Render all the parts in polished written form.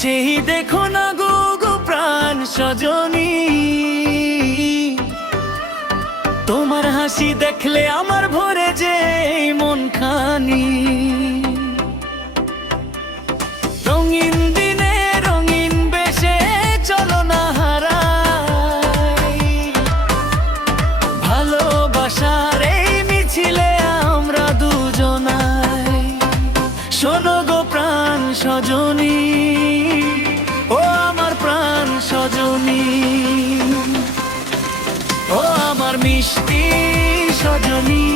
সেই দেখো না গো গো প্রাণ সজনী, তোমার হাসি দেখলে আমার ভরে যে মন খানি। রঙিন দিনে রঙিন বেশে চলো না হারাই, ভালোবাসার এই মিছিলে আমরা দুজনাই। শোনো গো প্রাণ সজনী, ও আমার প্রাণ সজনী, ও আমার মিষ্টি সজনী,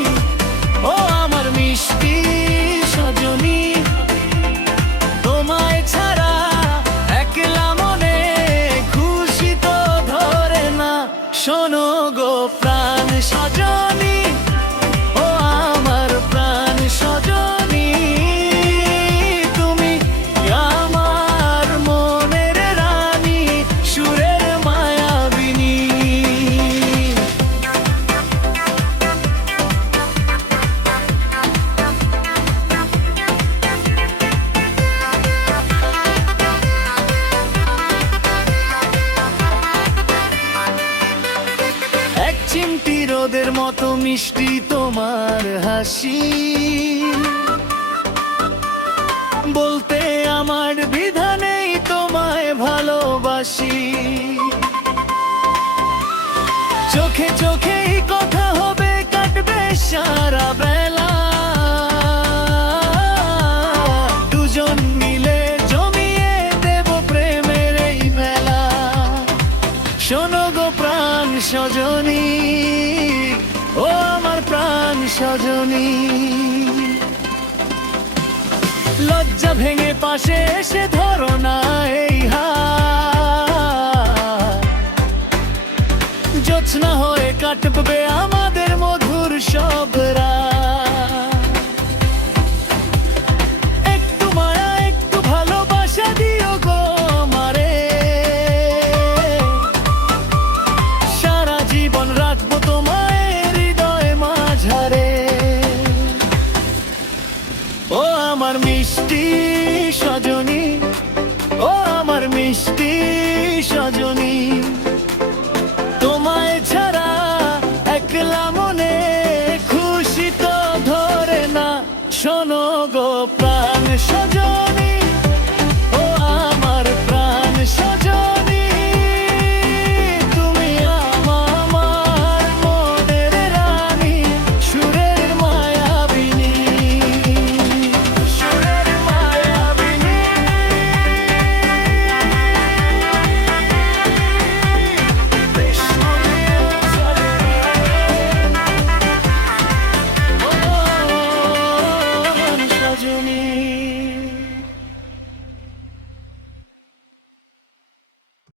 ও আমার মিষ্টি সজনী। তোমায় ছাড়া একলা মনে খুশি তো ধরে না। শোনো গো প্রাণ সজনী, ও আমার প্রাণ সজনী, তুমি আমার মনের রানী, সুরের মায়াবিনী। এক চিমটি রোদের মতো মিষ্টি তোমার হাসি, বলতে আমার বিধানেই তোমায় ভালোবাসি। চোখে চোখেই কথা হবে, কাটবে সারা বেলা, দুজন মিলে জমিয়ে দেব প্রেমের এই মেলা। শোনো গো প্রাণ সজনী, ও আমার প্রাণ সজনী, লজ্জা ভেঙে পাশে এসে ধরো না এই হাত, জোছনা হয়ে কাটবে আমাদের মধুর সব রাত। একটু মায়া একটু ভালোবাসা দিও গো আমারে, সারা জীবন রাখবো তোমায় হৃদয় মাঝারে। ও আমার মিষ্টি সজনী, ও আমার মিষ্টি সজনী, তোমায় ছাড়া একলা মনে খুশি তো ধরে না। শোনো গো প্রাণ সজনী।